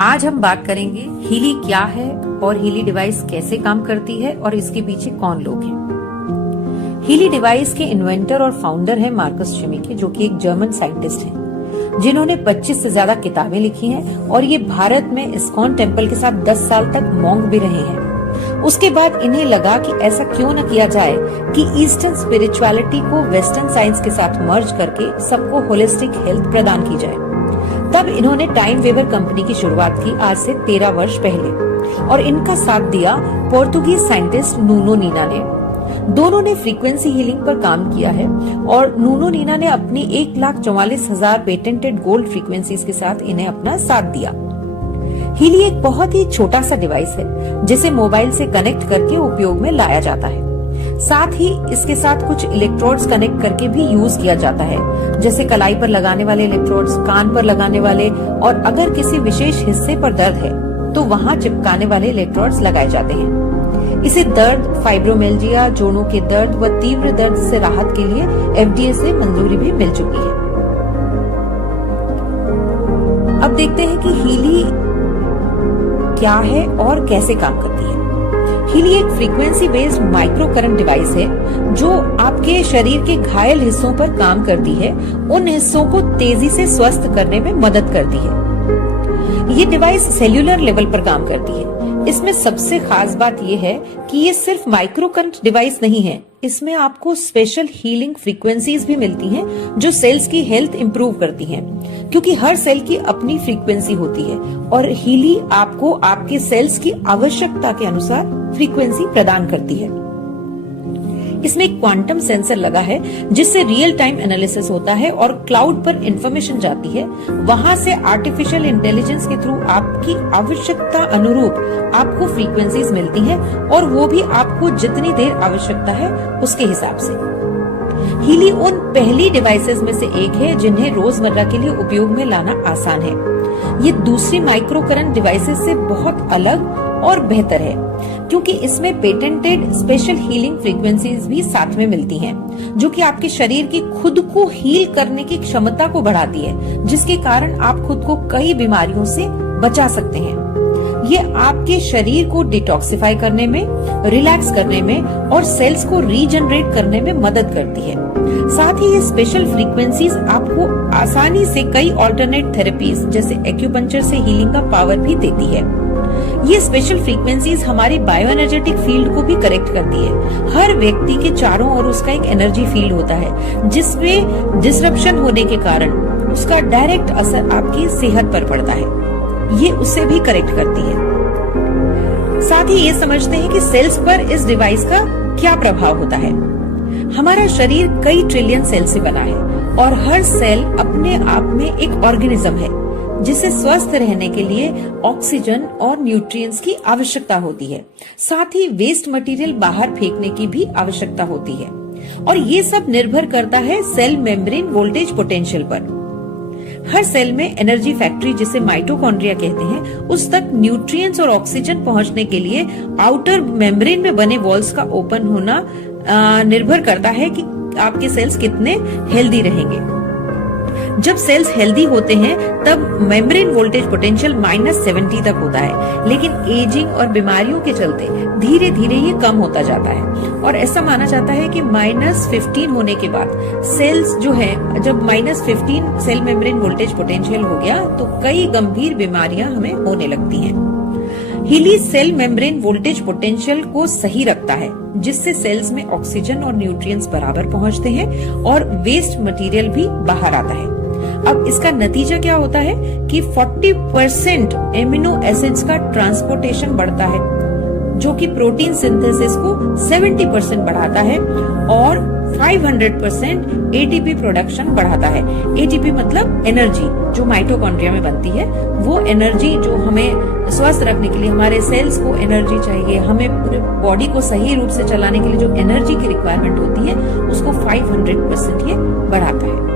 आज हम बात करेंगे हीली क्या है और हीली डिवाइस कैसे काम करती है और इसके पीछे कौन लोग हैं। हीली डिवाइस के इन्वेंटर और फाउंडर है मार्कस शिमिके, जो कि एक जर्मन साइंटिस्ट हैं, जिन्होंने 25 से ज्यादा किताबें लिखी हैं और ये भारत में इस्कॉन टेम्पल के साथ 10 साल तक मॉन्क भी रहे हैं। उसके बाद इन्हें लगा कि ऐसा क्यों न किया जाए कि ईस्टर्न स्पिरिचुअलिटी को वेस्टर्न साइंस के साथ मर्ज करके सबको होलिस्टिक हेल्थ प्रदान की जाए। तब इन्होंने टाइम वेवर कंपनी की शुरुआत की आज से 13 वर्ष पहले, और इनका साथ दिया पोर्तुगीज साइंटिस्ट नूनो नीना ने। दोनों ने फ्रीक्वेंसी हीलिंग पर काम किया है और नूनो नीना ने अपनी 1,44,000 पेटेंटेड गोल्ड फ्रीक्वेंसीज के साथ इन्हें अपना साथ दिया। हीली एक बहुत ही छोटा सा डिवाइस है जिसे मोबाइल से कनेक्ट करके उपयोग में लाया जाता है। साथ ही इसके साथ कुछ इलेक्ट्रोड्स कनेक्ट करके भी यूज किया जाता है, जैसे कलाई पर लगाने वाले इलेक्ट्रोड्स, कान पर लगाने वाले, और अगर किसी विशेष हिस्से पर दर्द है तो वहां चिपकाने वाले इलेक्ट्रोड्स लगाए जाते हैं। इसे दर्द, फाइब्रोमियल्जिया, जोड़ों के दर्द व तीव्र दर्द से राहत के लिए FDA से मंजूरी भी मिल चुकी है। अब देखते हैं कि हीली क्या है और कैसे काम करती है। हीली एक frequency based micro current device है जो आपके शरीर के घायल हिस्सों पर काम करती है, उन हिस्सों को तेजी से स्वस्थ करने में मदद करती है। ये डिवाइस सेल्यूलर लेवल पर काम करती है। इसमें सबसे खास बात यह है कि ये सिर्फ माइक्रो करंट डिवाइस नहीं है, इसमें आपको स्पेशल हीलिंग फ्रीक्वेंसीज भी मिलती हैं जो सेल्स की हेल्थ इंप्रूव करती हैं, क्योंकि हर सेल की अपनी फ्रीक्वेंसी होती है और हीली आपको आपके सेल्स की आवश्यकता के अनुसार फ्रीक्वेंसी प्रदान करती है। इसमें एक क्वांटम सेंसर लगा है जिससे रियल टाइम एनालिसिस होता है और क्लाउड पर इंफॉर्मेशन जाती है। वहां से आर्टिफिशियल इंटेलिजेंस के थ्रू आपकी आवश्यकता अनुरूप आपको फ्रीक्वेंसीज मिलती हैं और वो भी आपको जितनी देर आवश्यकता है उसके हिसाब से। हीली उन पहली डिवाइसेस में से एक है जिन्हें रोजमर्रा के लिए उपयोग में लाना आसान है। ये दूसरी माइक्रो करंट डिवाइसेस से बहुत अलग और बेहतर है क्योंकि इसमें पेटेंटेड स्पेशल हीलिंग फ्रीक्वेंसीज भी साथ में मिलती हैं, जो कि आपके शरीर की खुद को हील करने की क्षमता को बढ़ाती है, जिसके कारण आप खुद को कई बीमारियों से बचा सकते हैं। ये आपके शरीर को डिटॉक्सिफाई करने में, रिलैक्स करने में और सेल्स को रीजनरेट करने में मदद करती है। साथ ही ये स्पेशल फ्रीक्वेंसीज आपको आसानी से कई ऑल्टरनेट थेरेपीज जैसे एक्यूपंक्चर से हीलिंग का पावर भी देती है। ये स्पेशल फ्रीक्वेंसीज हमारी बायो एनर्जेटिक फील्ड को भी करेक्ट करती है। हर व्यक्ति के चारों ओर उसका एक एनर्जी फील्ड होता है जिसमें डिसरप्शन होने के कारण उसका डायरेक्ट असर आपकी सेहत पर पड़ता है। ये उसे भी करेक्ट करती है। साथ ही ये समझते हैं कि सेल्स पर इस डिवाइस का क्या प्रभाव होता है। हमारा शरीर कई ट्रिलियन सेल से बना है और हर सेल अपने आप में एक ऑर्गेनिज्म है जिसे स्वस्थ रहने के लिए ऑक्सीजन और न्यूट्रिएंट्स की आवश्यकता होती है। साथ ही वेस्ट मटेरियल बाहर फेंकने की भी आवश्यकता होती है और ये सब निर्भर करता है सेल मेम्ब्रेन वोल्टेज पोटेंशियल पर। हर सेल में एनर्जी फैक्ट्री, जिसे माइटोकॉन्ड्रिया कहते हैं, उस तक न्यूट्रिएंट्स और ऑक्सीजन पहुंचने के लिए आउटर मेम्ब्रेन में बने वॉल्स का ओपन होना निर्भर करता है कि आपके सेल्स कितने हेल्दी रहेंगे। जब सेल्स हेल्दी होते हैं तब मेम्ब्रेन वोल्टेज पोटेंशियल -70 तक होता है, लेकिन एजिंग और बीमारियों के चलते धीरे धीरे ये कम होता जाता है और ऐसा माना जाता है कि -15 होने के बाद सेल्स जो है, जब -15 सेल मेम्ब्रेन वोल्टेज पोटेंशियल हो गया तो कई गंभीर बीमारियां हमें होने लगती हैं। हीली सेल मेम्ब्रेन वोल्टेज पोटेंशियल को सही रखता है, जिससे सेल्स में ऑक्सीजन और न्यूट्रिएंट्स बराबर पहुंचते हैं और वेस्ट मटेरियल भी बाहर आता है। अब इसका नतीजा क्या होता है कि 40% एमिनो एसिड्स का ट्रांसपोर्टेशन बढ़ता है, जो कि प्रोटीन सिंथेसिस को 70% बढ़ाता है और 500% ATP प्रोडक्शन बढ़ाता है। ATP मतलब एनर्जी, जो माइटोकॉन्ड्रिया में बनती है। वो एनर्जी जो हमें स्वस्थ रखने के लिए, हमारे सेल्स को एनर्जी चाहिए, हमें पूरे बॉडी को सही रूप से चलाने के लिए जो एनर्जी की रिक्वायरमेंट होती है, उसको 500% ये बढ़ाता है।